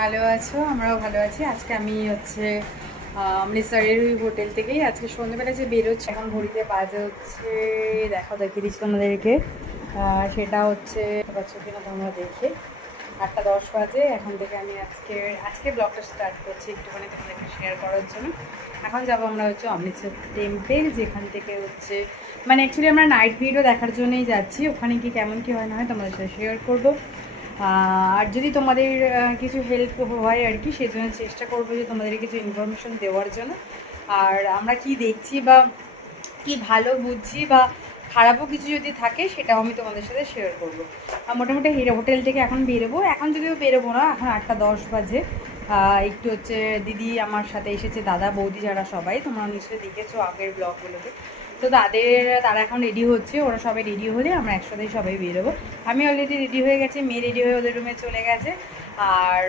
ভালো আছো? আমরাও ভালো আছি। আজকে আমি হচ্ছে অমৃতসরের ওই হোটেল থেকেই আজকে সন্ধ্যেবেলা যে বেরোচ্ছে, এখন ঘড়িতে বাজে হচ্ছে, দেখো, দেখিয়ে দিচ্ছি তোমাদেরকে। সেটা হচ্ছে পাচ্ছ কিনা তোমরা দেখে। আটটা দশ বাজে, এখন থেকে আমি আজকে আজকে ব্লগটা স্টার্ট করছি একটুখানি তোমাদেরকে শেয়ার করার জন্য। এখন যাব আমরা হচ্ছে অমৃতসর টেম্পেল যেখান থেকে হচ্ছে মানে অ্যাকচুয়ালি আমরা নাইট ভিডিও দেখার জন্যই যাচ্ছি। ওখানে কি কেমন কি হয় না হয় তোমাদের সাথে শেয়ার করব। আর যদি তোমাদের কিছু হেল্প হয় আর কি, সেই জন্য চেষ্টা করব যে তোমাদের কিছু ইনফরমেশন দেওয়ার জন্য। আর আমরা কি দেখছি বা কি ভালো বুঝছি বা খারাপও কিছু যদি থাকে, সেটাও আমি তোমাদের সাথে শেয়ার করব। মোটামুটি হিরো হোটেল থেকে এখন বেরোবো। এখন যদিও বেরোবো না, এখন আটটা দশ বাজে। একটু হচ্ছে দিদি আমার সাথে এসেছে, দাদা, বৌদি যারা সবাই, তোমরা নিশ্চয়ই দেখেছ আগের ব্লগগুলোতে তো তাদের, তারা এখন রেডি হচ্ছে, ওরা সবাই রেডি হলে আমরা একসাথে সবাই বেরোবো। আমি অলরেডি রেডি হয়ে গেছি, মেয়ে রেডি হয়ে ওদের রুমে চলে গেছে। আর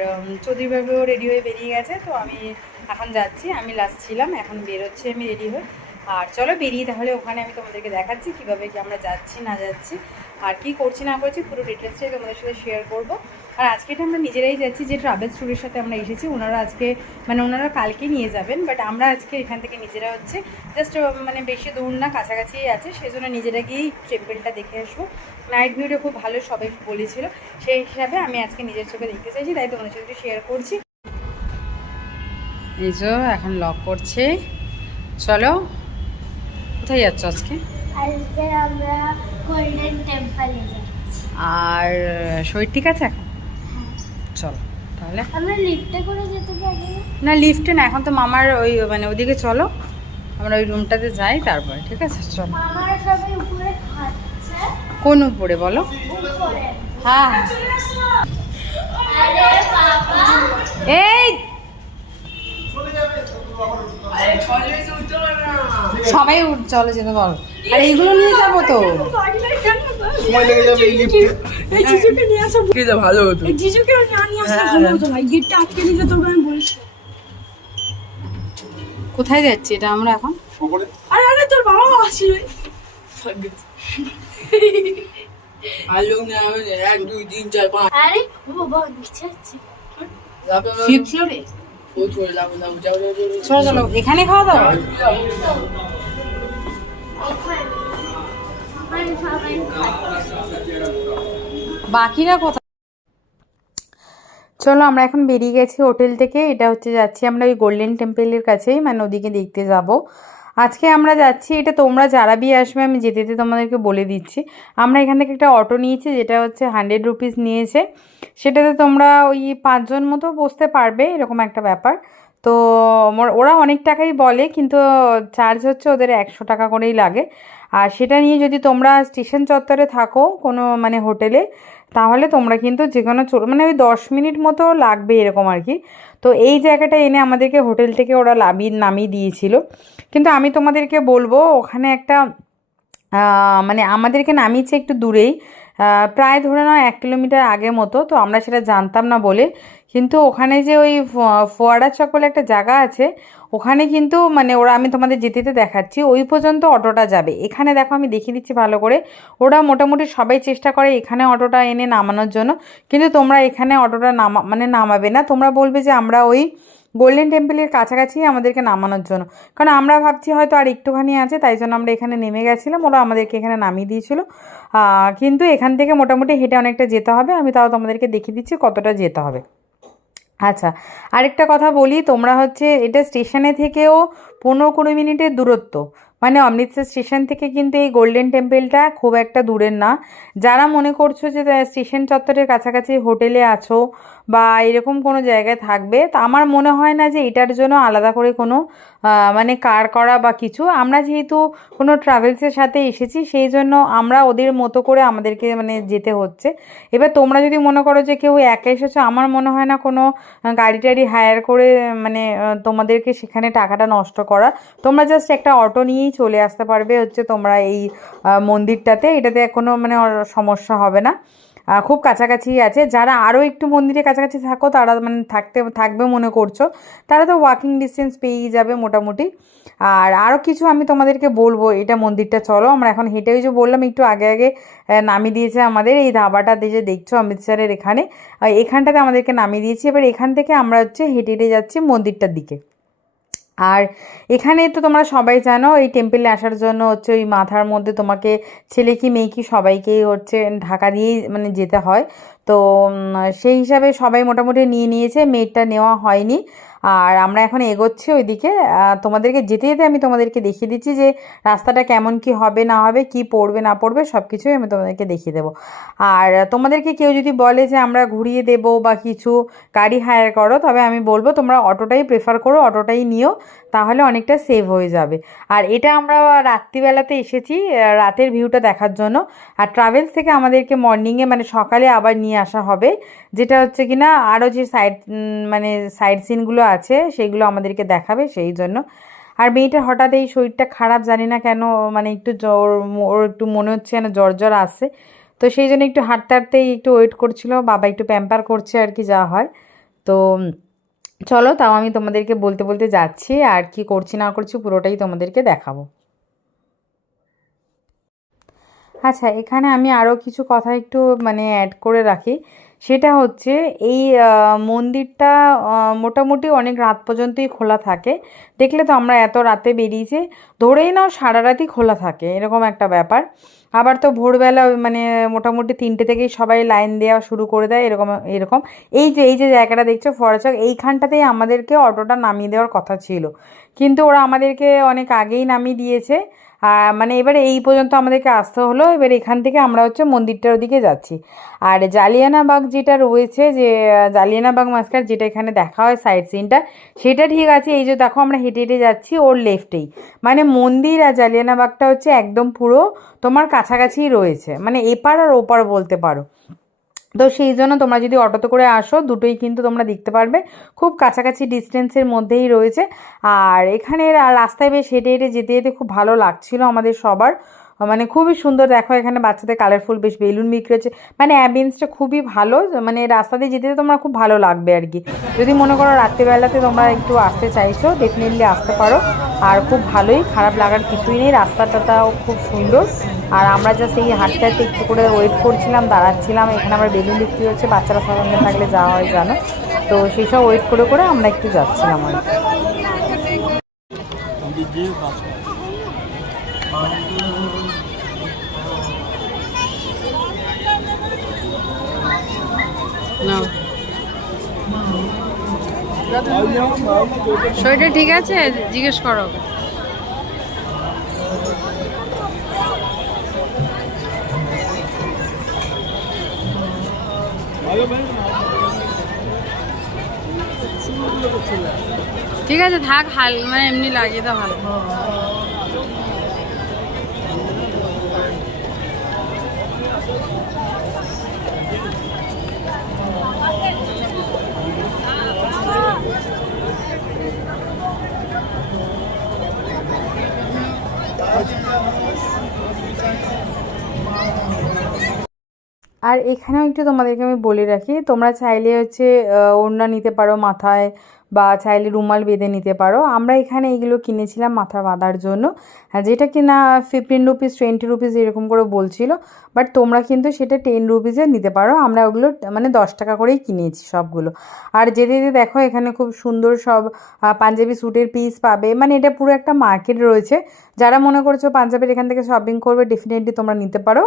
চৌধুরীবাবুও রেডি হয়ে বেরিয়ে গেছে, তো আমি এখন যাচ্ছি, আমি লাস্ট ছিলাম, এখন বেরোচ্ছি আমি রেডি হয়ে। আর চলো বেরিয়ে তাহলে ওখানে আমি তোমাদেরকে দেখাচ্ছি কীভাবে কি আমরা যাচ্ছি, না যাচ্ছি, আর কি করছি, না করছি, পুরো ডিটেলসটাই তোমাদের সাথে শেয়ার করব। আর আজকে এটা আমরা নিজেরাই যাচ্ছি যে ট্রাভেল স্টোরের সাথে আমরা এসেছি, ওনারা আজকে মানে ওনারা কালকে নিয়ে যাবেন বাট আমরা আজকে এখান থেকে নিজেরা হচ্ছে জাস্ট মানে বেশি দূর না কাছাকাছি আছে সেই জন্য নিজেরা গিয়েই টেম্পেলটা দেখে আসব। নাইট ভিউটা খুব ভালো, সবাই বলেছিল। সেই হিসাবে আমি আজকে নিজের চোখে দেখতে চাইছি, তাই তোমাদের সাথে শেয়ার করছি। এই যে এখন লক করছে। চলো কোথায় যাচ্ছ আজকে? আজকে আমরা গোল্ডেন টেম্পলে যাচ্ছি। আর শরীর ঠিক আছে এখন? চলো তাহলে। আমরা লিফটে করে যেতে পারি না? লিফটে না এখন তো মামার ওই মানে ওদিকে চলো। আমরা ওই রুমটাতে যাই তারপরে ঠিক আছে? চলো। কোন উপরে বলো? হ্যাঁ। এই সবাই উঠ চলো যেতে বল। আর এইগুলো নিয়ে যাব তো। সময় লেগে যাবে এই এই জিজুকে নিয়ে আসা এটা ভালো হতো। এই জিজুকে না নিয়ে আসলে ভালো হতো ভাই। গেটটা আটকে দিতে তোকে আমি বলেছি কোথায় যাচ্ছি এটা আমরা এখন? আরে আরে তোর বাবা আসলে আলো না এক দুই তিন চার পাঁচ। আরে ও বাবা নিচে আছে ফিফথ ফ্লোরে চলে। চলো, এখানে খাওয়া দাওয়া? বাকিরা কোথায়? চলো, আমরা এখন বেরিয়ে গেছি হোটেল থেকে। এটা হচ্ছে যাচ্ছি আমরা ওই গোল্ডেন টেম্পলের কাছেই মানে ওদিকে দেখতে যাব। আজকে আমরা যাচ্ছি, এটা তোমরা যারা বিয়ে আসবে, আমি যেতে যেতে তোমাদেরকে বলে দিচ্ছি। আমরা এখান থেকে একটা অটো নিয়েছি, যেটা হচ্ছে হান্ড্রেড রুপিস নিয়েছে। সেটাতে তোমরা ওই পাঁচজন মতো বসতে পারবে, এরকম একটা ব্যাপার। তো ওরা অনেক টাকাই বলে, কিন্তু চার্জ হচ্ছে ওদের একশো টাকা করেই লাগে। আর সেটা নিয়ে যদি তোমরা স্টেশন চত্বরে থাকো কোনো মানে হোটেলে তাহলে তোমরা কিন্তু যে কোনো চল মানে ওই দশ মিনিট মতো লাগবে এরকম আর কি। তো এই জায়গাটা এনে আমাদেরকে হোটেল থেকে ওরা লাভিয়ে নামিয়ে দিয়েছিল। কিন্তু আমি তোমাদেরকে বলব, ওখানে একটা মানে আমাদেরকে নামিয়েছে একটু দূরেই প্রায় ধরে নাও এক কিলোমিটার আগে মতো, তো আমরা সেটা জানতাম না বলে। কিন্তু ওখানে যে ওই ফোয়ারা চক বলে একটা জায়গা আছে ওখানে কিন্তু মানে ওরা, আমি তোমাদের যেতে দেখাচ্ছি, ওই পর্যন্ত অটোটা যাবে। এখানে দেখো আমি দেখিয়ে দিচ্ছি ভালো করে, ওরা মোটামুটি সবাই চেষ্টা করে এখানে অটোটা এনে নামানোর জন্য, কিন্তু তোমরা এখানে অটোটা নামা মানে নামাবে না। তোমরা বলবে যে আমরা ওই গোল্ডেন টেম্পলের কাছাকাছি আমাদেরকে নামানোর জন্য। কারণ আমরা ভাবছি হয়তো আর একটুখানি আছে, তাই জন্য আমরা এখানে নেমে গেছিলাম, ওরা আমাদেরকে এখানে নামিয়ে দিয়েছিল। কিন্তু এখান থেকে মোটামুটি হেঁটে অনেকটা যেতে হবে, আমি তাও তোমাদেরকে দেখিয়ে দিচ্ছি কতটা যেতে হবে। আচ্ছা আরেকটা কথা বলি তোমরা হচ্ছে এটা স্টেশনে থেকেও পনেরো কুড়ি মিনিটের দূরত্ব। মানে অমৃতসর স্টেশন থেকে কিন্তু এই গোল্ডেন টেম্পলটা খুব একটা দূরের না। যারা মনে করছ যে স্টেশন চত্বরের কাছাকাছি হোটেলে আছো বা এরকম কোনো জায়গায় থাকবে, তা আমার মনে হয় না যে এটার জন্য আলাদা করে কোনো মানে কার করা বা কিছু। আমরা যেহেতু কোনো ট্রাভেলসের সাথে এসেছি, সেই জন্য আমরা ওদের মতো করে আমাদেরকে মানে যেতে হচ্ছে। এবার তোমরা যদি মনে করো যে কেউ একা এসেছ, আমার মনে হয় না কোনো গাড়ি টাড়ি হায়ার করে মানে তোমাদেরকে সেখানে টাকাটা নষ্ট করা। তোমরা জাস্ট একটা অটো নিয়েই চলে আসতে পারবে হচ্ছে তোমরা এই মন্দিরটাতে। এটাতে কোনো মানে সমস্যা হবে না। খুব কাছাকাছি আছে। যারা আরও একটু মন্দিরের কাছাকাছি থাকো, তারা মানে থাকতে, থাকবে মনে করছ। তারা তো ওয়াকিং ডিস্টেন্স পেয়েই যাবে মোটামুটি। আর আরও কিছু আমি তোমাদেরকে বলব, এটা মন্দিরটা চলো। আমরা এখন হেঁটে যে বললাম, একটু আগে আগে নামিয়ে দিয়েছে আমাদের এই ধাবাটা যে দেখছ অমৃতসরের এখানে। এখানটাতে আমাদেরকে নামিয়ে দিয়েছি। এবার এখান থেকে আমরা হচ্ছে হেঁটে হেঁটে যাচ্ছি মন্দিরটার দিকে। আর এখানে তো তোমরা সবাই জানো, এই টেম্পেলে আসার জন্য হচ্ছে ওই মাথার মধ্যে তোমাকে ছেলে কি মেয়ে কি সবাইকেই হচ্ছে ঢাকা দিয়েই মানে যেতে হয়। তো সেই হিসাবে সবাই মোটামুটি নিয়ে নিয়েছে, মেয়েরটা নেওয়া হয়নি। আর আমরা এখন এগোচ্ছি ওইদিকে। তোমাদেরকে যেতে যেতে আমি তোমাদেরকে দেখিয়ে দিচ্ছি যে রাস্তাটা কেমন কি হবে, না হবে, কি পড়বে, না পড়বে সব কিছুই আমি তোমাদেরকে দেখিয়ে দেবো। আর তোমাদেরকে কেউ যদি বলে যে আমরা ঘুরিয়ে দেব বা কিছু গাড়ি হায়ার করো, তবে আমি বলব তোমরা অটোটাই প্রেফার করো, অটোটাই নিও, তাহলে অনেকটা সেভ হয়ে যাবে। আর এটা আমরা রাত্রিবেলাতে এসেছি রাতের ভিউটা দেখার জন্য। আর ট্রাভেলস থেকে আমাদেরকে মর্নিংয়ে মানে সকালে আবার নিয়ে আসা হবে, যেটা হচ্ছে কি না আরও যে সাইড মানে সাইড সিনগুলো আছে, সেগুলো আমাদেরকে দেখাবে, সেই জন্য। আর মেয়েটার হঠাৎ এই শরীরটা খারাপ, জানি না কেন মানে একটু জ্বর ওর একটু মনে হচ্ছে যেন জ্বর জ্বর আসছে তো সেই জন্য একটু হাঁটতে হাঁটতেই একটু ওয়েট করছিল, বাবা একটু প্যাম্পার করছে আর কি, যা হয়। তো, চলো, তাও আমি তোমাদেরকে বলতে বলতে যাচ্ছি, আর কি করছি না করছি, পুরোটাই তোমাদেরকে দেখাবো। আচ্ছা এখানে আমি আরও কিছু কথা একটু মানে অ্যাড করে রাখি। সেটা হচ্ছে এই মন্দিরটা মোটামুটি অনেক রাত পর্যন্তই খোলা থাকে। দেখলে তো আমরা এত রাতে বেরিয়েছি, ধরেই নাও সারা রাতই খোলা থাকে, এরকম একটা ব্যাপার। আবার তো ভোরবেলা মানে মোটামুটি তিনটে থেকেই সবাই লাইন দেওয়া শুরু করে দেয়, এরকম এরকম। এই যে এই যে জায়গাটা দেখছ ফরাচক এইখানটাতেই আমাদেরকে অটোটা নামিয়ে দেওয়ার কথা ছিল। কিন্তু ওরা আমাদেরকে অনেক আগেই নামিয়ে দিয়েছে। মানে এবারে এই পর্যন্ত আমাদেরকে আসতে হলো। এবার এখান থেকে আমরা হচ্ছে মন্দিরটার ওদিকে যাচ্ছি। আর জালিয়ানাবাগ যেটা রয়েছে যে, জালিয়ানাবাগ মাস্কার যেটা এখানে দেখা হয় সাইড সিনটা সেটা ঠিক আছে। এই যে দেখো আমরা হেঁটে হেঁটে যাচ্ছি ওর লেফটেই মানে মন্দির আর জালিয়ানাবাগটা হচ্ছে একদম পুরো তোমার কাছাকাছিই রয়েছে। মানে এপার আর ওপার বলতে পারো। তো সেই জন্য তোমরা যদি অটোতে করে আসো, দুটোই কিন্তু তোমরা দেখতে পারবে। খুব কাছাকাছি ডিস্টেন্সের মধ্যেই রয়েছে। আর এখানে রাস্তায় বেশ হেঁটে হেঁটে যেতে যেতে খুব ভালো লাগছিল আমাদের সবার। মানে খুবই সুন্দর। দেখো এখানে বাচ্চাদের কালারফুল বেশ বেলুন বিক্রি হচ্ছে। মানে অ্যাম্বিয়েন্সটা খুবই ভালো। মানে রাস্তা দিয়ে যেতে যেতে তোমার খুব ভালো লাগবে আর কি। যদি মনে করো রাত্রিবেলাতে তোমরা একটু আসতে চাইছো ডেফিনেটলি আসতে পারো। আর খুব ভালোই, খারাপ লাগার কিছুই নেই। রাস্তাটাও খুব সুন্দর। আর আমরা জাস্ট এই হাঁটতে একটু করে ওয়েট করছিলাম, দাঁড়াচ্ছিলাম। এখানে আবার বেলুন বিক্রি হচ্ছে, বাচ্চারা সঙ্গে থাকলে যাওয়া হয়, জানো? তো সেই সব ওয়েট করে করে আমরা একটু যাচ্ছিলাম আর শরীরটা ঠিক আছে? জিজ্ঞেস করো। ঠিক আছে থাক হাল মানে এমনি লাগিয়ে দাও হাল আর এখানেও একটু তোমাদেরকে আমি বলে রাখি, তোমরা চাইলে হচ্ছে ওড়না নিতে পারো মাথায় বা চাইলে রুমাল বেঁধে নিতে পারো। আমরা এখানে এগুলো কিনেছিলাম মাথা বাঁধার জন্য। যেটা কিনা ফিফটিন রুপিস টোয়েন্টি রুপিস এরকম করে বলছিল বাট তোমরা কিন্তু সেটা টেন রুপিসে নিতে পারো। আমরা ওগুলো মানে দশ টাকা করেই কিনেছি সবগুলো। আর যেতে যেতে দেখো এখানে খুব সুন্দর সব পাঞ্জাবি স্যুটের পিস পাবে। মানে এটা পুরো একটা মার্কেট রয়েছে। যারা মনে করছ পাঞ্জাবের এখান থেকে শপিং করবে ডেফিনেটলি তোমরা নিতে পারো।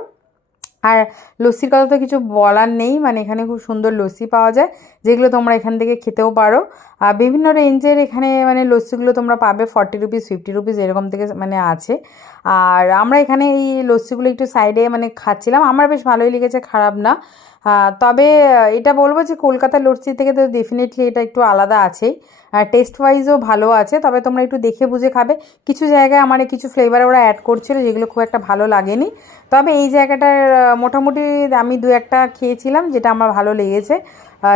আর লস্যির কথা তো কিছু বলার নেই মানে এখানে খুব সুন্দর লস্যি পাওয়া যায়, যেগুলো তোমরা এখান থেকে খেতেও পারো। আর বিভিন্ন রেঞ্জের এখানে মানে লস্যিগুলো তোমরা পাবে ফর্টি রুপিস ফিফটি রুপিস এরকম থেকে মানে আছে। আর আমরা এখানে এই লস্যিগুলো একটু সাইডে মানে খাচ্ছিলাম, আমার বেশ ভালোই লেগেছে, খারাপ না। তবে এটা বলব যে কলকাতার লস্যি থেকে তো ডেফিনেটলি এটা একটু আলাদা আছেই। টেস্ট ওয়াইজও ভালো আছে, তবে তোমরা একটু দেখে বুঝে খাবে। কিছু জায়গায় আমার কিছু ফ্লেভার ওরা অ্যাড করছিল, যেগুলো খুব একটা ভালো লাগেনি। তবে এই জায়গাটার মোটামুটি আমি দু একটা খেয়েছিলাম, যেটা আমার ভালো লেগেছে।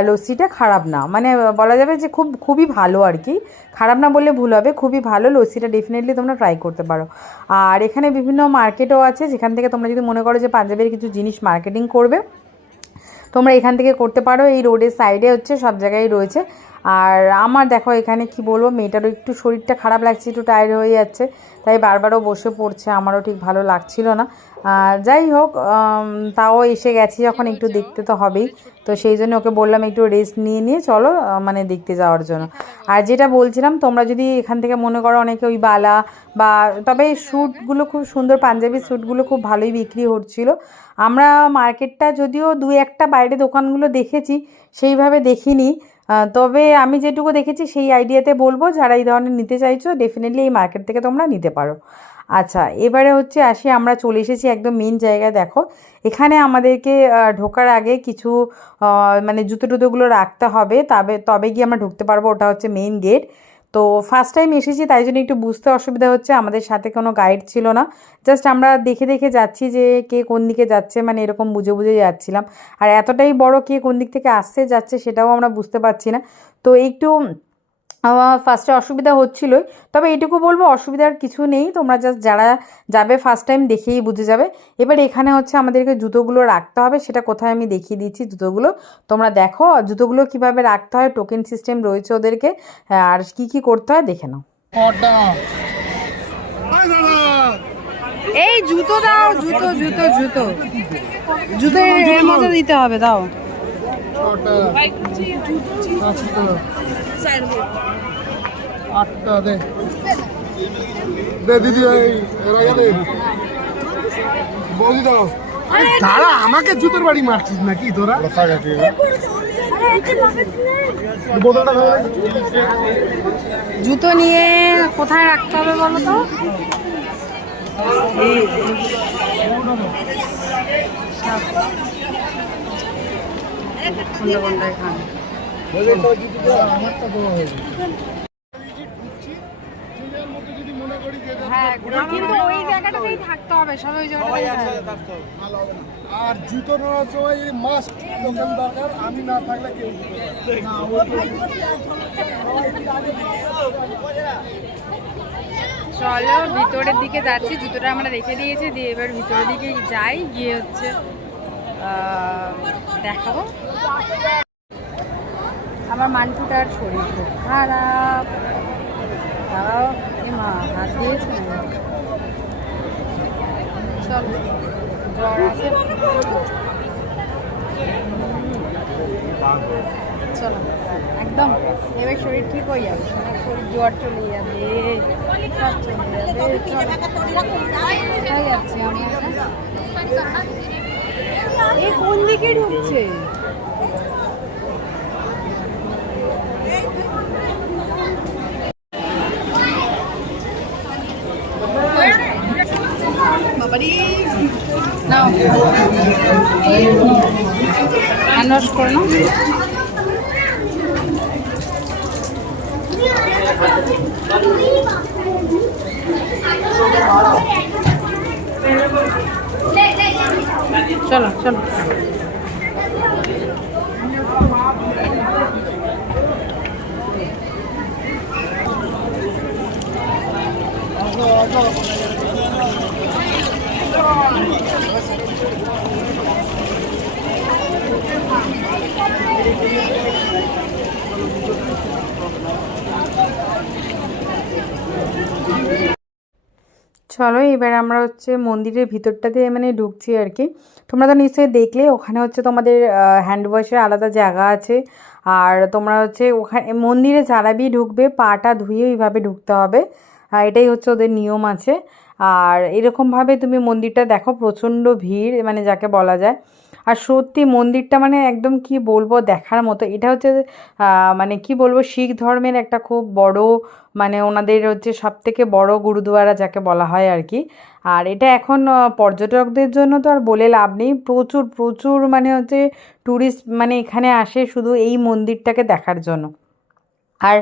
লস্যিটা খারাপ না। মানে বলা যাবে যে খুব, খুবই ভালো আর কি। খারাপ না বললে ভুল হবে, খুবই ভালো। লস্যিটা ডেফিনেটলি তোমরা ট্রাই করতে পারো। আর এখানে বিভিন্ন মার্কেটও আছে, যেখান থেকে তোমরা যদি মনে করো যে পাঞ্জাবের কিছু জিনিস মার্কেটিং করবে তোমরা এখান থেকে করতে পারো। এই রোডের সাইডে হচ্ছে সব জায়গায় রয়েছে। আর আমার দেখো এখানে কি বলব, মেয়েটারও একটু শরীরটা খারাপ লাগছে, একটু টায়ার্ড হয়ে যাচ্ছে। তাই বারবারও বসে পড়ছে, আমারও ঠিক ভালো লাগছিল না। যাই হোক তাও এসে গেছি যখন একটু দেখতে তো হবেই। তো সেই জন্য ওকে বললাম একটু রেস্ট নিয়ে নিয়ে চলো মানে দেখতে যাওয়ার জন্য। আর যেটা বলছিলাম, তোমরা যদি এখান থেকে মনে করো অনেকে ওই বালা বা, তবে শ্যুটগুলো খুব সুন্দর, পাঞ্জাবি শ্যুটগুলো খুব ভালোই বিক্রি হচ্ছিল। আমরা মার্কেটটা যদিও দু একটা বাইরে দোকানগুলো দেখেছি, সেইভাবে দেখিনি। তবে আমি যেটুকু দেখেছি, সেই আইডিয়াতে বলব, যারা এই ধরনের নিতে চাইছো ডেফিনেটলি এই মার্কেট থেকে তোমরা নিতে পারো। আচ্ছা এবারে হচ্ছে আসি, আমরা চলে এসেছি একদম মেন জায়গায়, দেখো। এখানে আমাদেরকে ঢোকার আগে কিছু মানে জুতো টুতোগুলো রাখতে হবে। তবে তবে গিয়ে আমরা ঢুকতে পারব, ওটা হচ্ছে মেইন গেট তো ফার্স্ট টাইম এসেছি, তাই জন্য একটু বুঝতে অসুবিধা হচ্ছে, আমাদের সাথে কোনো গাইড ছিল না। জাস্ট আমরা দেখে দেখে যাচ্ছি যে কে কোন দিকে যাচ্ছে মানে এরকম বুঝে বুঝে যাচ্ছিলাম। আর এতটাই বড় কে কোন দিক থেকে আসছে, যাচ্ছে, সেটাও আমরা বুঝতে পারছি না। তো একটু ফার্স্টে অসুবিধা হচ্ছিলোই। তবে এটুকু বলব অসুবিধার কিছু নেই। তোমরা জাস্ট যারা যাবে ফার্স্ট টাইম দেখেই বুঝে যাবে। এবার এখানে হচ্ছে আমাদেরকে জুতোগুলো রাখতে হবে সেটা কোথায় আমি দেখিয়ে দিচ্ছি জুতোগুলো। তোমরা দেখো জুতোগুলো কীভাবে রাখতে হয় টোকেন সিস্টেম রয়েছে ওদেরকে আর কি কি করতে হয় দেখে নাও। এই জুতো দাও জুতো জুতো জুতো। জুতো এর- এর মধ্যে দিতে হবে দাও। আটটা দে দে দিদি দে বলি দাও দাঁড়া আমাকে জুতোর বাড়ি মারছিস নাকি তোরা জুতো নিয়ে কোথায় রাখতে হবে বলো তো কোনটা এখানে হ্যাঁ কিন্তু ওই জায়গাটাতেই থাকতে হবে সব ওই জায়গাটাতেই থাকতে হবে। আর জুতো নেওয়ার সময় মাস্ক টোকেন দরকার আমি না থাকলে কেউ চলো ভিতরের দিকে যাচ্ছি জুতোটা আমরা রেখে দিয়েছি দিয়ে এবার ভিতরের দিকে যাই গিয়ে হচ্ছে আহ, দেখাবো। আমার মান্টুটার শরীর খুব খারাপ। মা, হাত দিয়েছে জ্বর আছে। চলো, একদম, এবার শরীর ঠিক হয়ে যাবে, শরীর জ্বর চলে যাবে। সব যাচ্ছি আমরা এ কোন দিকে ঢুকছে? হ্যান্ড ওয়াশ করে নাও চলো চলো। চলো, এবার আমরা হচ্ছে মন্দিরের ভিতরটাতে মানে ঢুকছি আর কি। তোমরা তো নিশ্চয়ই দেখলে, ওখানে হচ্ছে তোমাদের হ্যান্ড ওয়াশের আলাদা জায়গা আছে। আর তোমরা হচ্ছে ওখানে, মন্দিরে যারা যারাবি ঢুকবে পাটা ধুয়ে ওইভাবে ঢুকতে হবে। এটাই হচ্ছে ওদের নিয়ম আছে। আর এরকমভাবে তুমি মন্দিরটা দেখো, প্রচণ্ড ভিড় মানে যাকে বলা যায়। আর সত্যি মন্দিরটা মানে একদম কি বলব দেখার মতো, এটা হচ্ছে মানে কি বলব শিখ ধর্মের একটা খুব বড় মানে ওনাদের হচ্ছে সব থেকে বড় গুরুদুয়ারা যাকে বলা হয় আর কি। আর এটা এখন পর্যটকদের জন্য তো আর বলে লাভ নেই, প্রচুর প্রচুর মানে হচ্ছে ট্যুরিস্ট মানে এখানে আসে শুধু এই মন্দিরটাকে দেখার জন্য। আর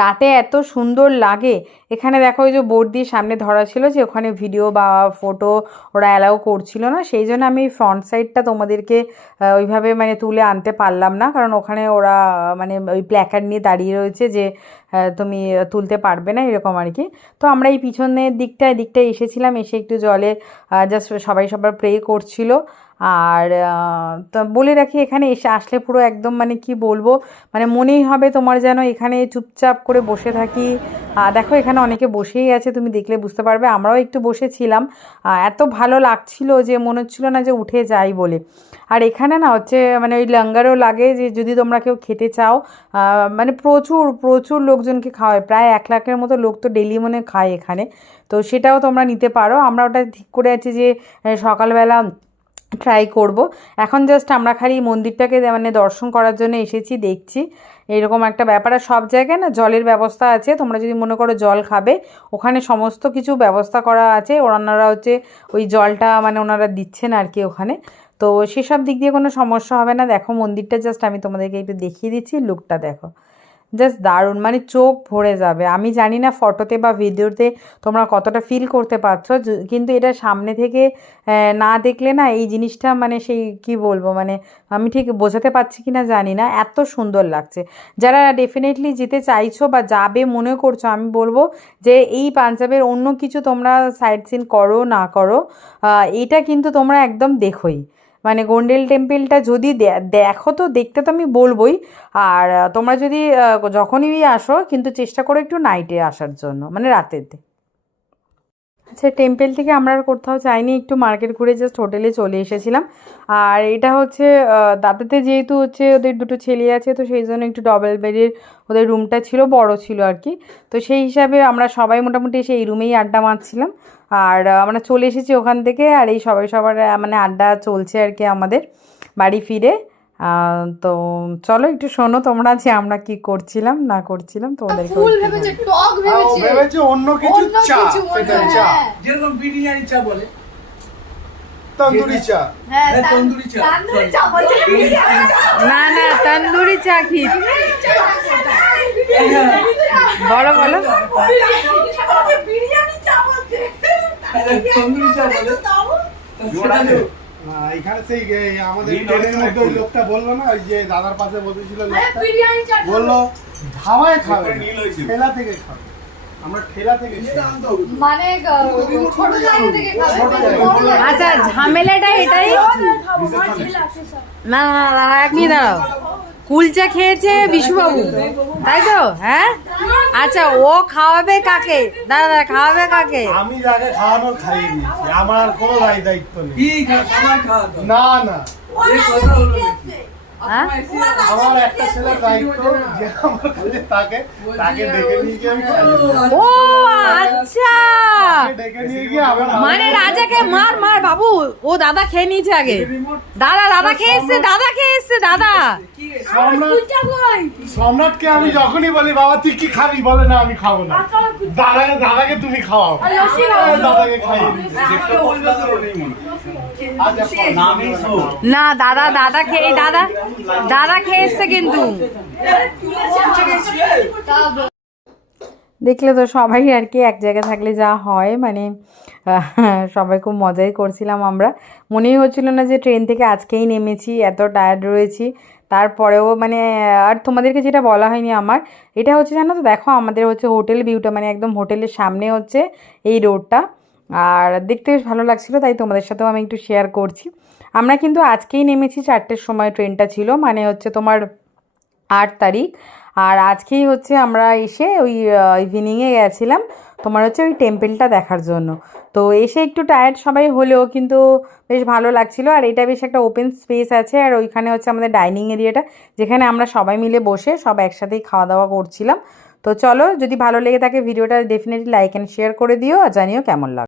রাতে এত সুন্দর লাগে। এখানে দেখো ওই যে বোর্ড দিয়ে সামনে ধরা ছিল যে ওখানে ভিডিও বা ফটো ওরা অ্যালাউ করছিল না। সেই জন্য আমি ফ্রন্ট সাইডটা তোমাদেরকে ওইভাবে মানে তুলে আনতে পারলাম না। কারণ ওখানে ওরা মানে ওই প্ল্যাকার্ড নিয়ে দাঁড়িয়ে রয়েছে যে তুমি তুলতে পারবে না এরকম আর কি। তো আমরা এই পিছনের দিকটায় দিকটায় এসেছিলাম, এসে একটু জলে জাস্ট সবাই সবার প্রে করছিল। আর বলে রাখি, এখানে এসে আসলে পুরো একদম মানে কি বলব মানে মনেই হবে তোমার যেন এখানে চুপচাপ করে বসে থাকি। দেখো এখানে অনেকে বসেই আছে, তুমি দেখলে বুঝতে পারবে, আমরাও একটু বসেছিলাম। এত ভালো লাগছিল যে মনে হচ্ছিল না যে উঠে যাই বলে। আর এখানে না হচ্ছে মানে ওই লাঙ্গারও লাগে যে যদি তোমরা কেউ খেতে চাও মানে প্রচুর প্রচুর লোকজনকে খাওয়ায়। প্রায় এক লাখের মতো লোক তো ডেলি মনে খায় এখানে। তো সেটাও তোমরা নিতে পারো। আমরা ওটা ঠিক করে আছি যে সকালবেলা ট্রাই করব। এখন জাস্ট আমরা খালি মন্দিরটাকে মানে দর্শন করার জন্য এসেছি, দেখছি। এরকম একটা ব্যাপার। আর সব জায়গায় না জলের ব্যবস্থা আছে। তোমরা যদি মনে করো জল খাবে, ওখানে সমস্ত কিছু ব্যবস্থা করা আছে। ওনারা হচ্ছে ওই জলটা মানে ওনারা দিচ্ছেন আর কি ওখানে। তো সেসব দিক দিয়ে কোনো সমস্যা হবে না। দেখো মন্দিরটা জাস্ট আমি তোমাদেরকে একটু দেখিয়ে দিচ্ছি। লুকটা দেখো। জাস্ট দারুণ মানে চোখ ভরে যাবে। আমি জানি না ফটোতে বা ভিডিওতে তোমরা কতটা ফিল করতে পারছ কিন্তু এটা সামনে থেকে না দেখলে না এই জিনিসটা মানে সেই কি বলব মানে আমি ঠিক বোঝাতে পারছি কি না জানি না, এত সুন্দর লাগছে। যারা ডেফিনেটলি যেতে চাইছো বা যাবে মনে করছ, আমি বলব যে এই পাঞ্জাবের অন্য কিছু তোমরা সাইট সিন করো, না করো এটা কিন্তু তোমরা একদম দেখোই। মানে গোন্ডেল টেম্পেলটা যদি দেখো তো, দেখতে তো আমি বলবোই। আর তোমরা যদি যখনই আসো, কিন্তু চেষ্টা করো একটু নাইটে আসার জন্য মানে রাতেতে। আচ্ছা টেম্পেল থেকে আমরা আর কোথাও যাইনি, একটু মার্কেট ঘুরে জাস্ট হোটেলে চলে এসেছিলাম। আর এটা হচ্ছে দাদাতে যেহেতু হচ্ছে ওদের দুটো ছেলে আছে, তো সেই জন্য একটু ডবল বেডের ওদের রুমটা ছিল, বড় ছিল আর কি। তো সেই হিসাবে আমরা সবাই মোটামুটি এসে এই রুমেই আড্ডা মারছিলাম। আর আমরা চলে এসেছি ওখান থেকে আর এই সবাই সবার মানে আড্ডা চলছে আর কি আমাদের বাড়ি ফিরে। তো চলো একটু শোনো তোমরা যে আমরা কি করছিলাম না করছিলাম তোমাদেরকে ফুল ভেবেছে টক ভেবেছে। ভেবেছে অন্য কিছু চা সেটা চা। হ্যাঁ। যেরকম বিরিয়ানি চা বলে। তন্দুরি চা। হ্যাঁ হ্যাঁ, তন্দুরি চা। তান্দুরি চা বলছে না, না। না তন্দুরি চা কি? বলো বলো। বিরিয়ানি চা বলছে। এখানে সেই আমাদের ট্রেনের মধ্যে ওই লোকটা বলল না ওই যে দাদার পাশে বসেছিল লোকটা? বলল ধাওয়ায় খাবে ঠেলা থেকে খাবে। আমরা ঠেলা থেকে মানে ছোট জায়গা থেকে খাবে। আচ্ছা ঝামেলাটা এটাই? না না দাঁড়া এক মিনিট দাঁড়াও। কুলচা খেয়েছে বিশুবাবু। তাই তো? হ্যাঁ? আচ্ছা ও খাওয়াবে কাকে? দাদা দাঁড়া খাওয়াবে কাকে? আমি যাকে খাওয়ানোর খাইয়ে দিয়েছি আমার কোনো দায়িত্ব নেই। না না। হ্যাঁ? আমার একটা ছেলের দায়িত্ব যে আমার কাছে তাকে তাকে ডেকে নিয়ে গিয়ে আমি খাইয়ে দেবো। ও আচ্ছা। তাকে ডেকে নিয়ে গিয়ে আমার মানে রাজাকে মার মার বাবু। ও দাদা খেয়ে নিয়েছে আগে। দাদা দাদা খেয়ে এসছে দাদা খেয়ে এসছে দাদা সম্রাট সম্রাটকে আমি যখনই বলি বাবা তুই কি খাবি? বলে না আমি খাব না। দাদাকে দাদাকে তুমি খাওয়াও। দাদাকে। আচ্ছা, না, দাদা দাদা খেয়ে দাদা দাদা খেয়ে এসছে কিন্তু। দেখলে তো সবাই আর কি, এক জায়গায় থাকলে যা হয় মানে সবাই খুব মজাই করছিলাম আমরা। মনেই হচ্ছিল না যে ট্রেন থেকে আজকেই নেমেছি, এত টায়ার্ড রয়েছি। তারপরেও মানে আর তোমাদেরকে যেটা বলা হয়নি আমার, এটা হচ্ছে জানো তো, দেখো আমাদের হচ্ছে হোটেল ভিউটা মানে একদম হোটেলের সামনে হচ্ছে এই রোডটা আর দেখতে বেশ ভালো লাগছিল, তাই তোমাদের সাথেও আমি একটু শেয়ার করছি। আমরা কিন্তু আজকেই নেমেছি চারটের সময় ট্রেনটা ছিল মানে হচ্ছে তোমার আট তারিখ। আর আজকেই হচ্ছে আমরা এসে ওই ইভিনিংয়ে গেছিলাম তোমার হচ্ছে ওই টেম্পেলটা দেখার জন্য। তো এসে একটু টায়ার্ড সবাই হলেও কিন্তু বেশ ভালো লাগছিল, আর এটা বেশ একটা ওপেন স্পেস আছে, আর ওইখানে হচ্ছে আমাদের ডাইনিং এরিয়াটা যেখানে আমরা সবাই মিলে বসে সব একসাথেই খাওয়া দাওয়া করছিলাম। তো চলো, যদি ভালো লেগে থাকে ভিডিওটা ডেফিনেটলি লাইক অ্যান্ড শেয়ার করে দিও, আর জানিও কেমন লাগে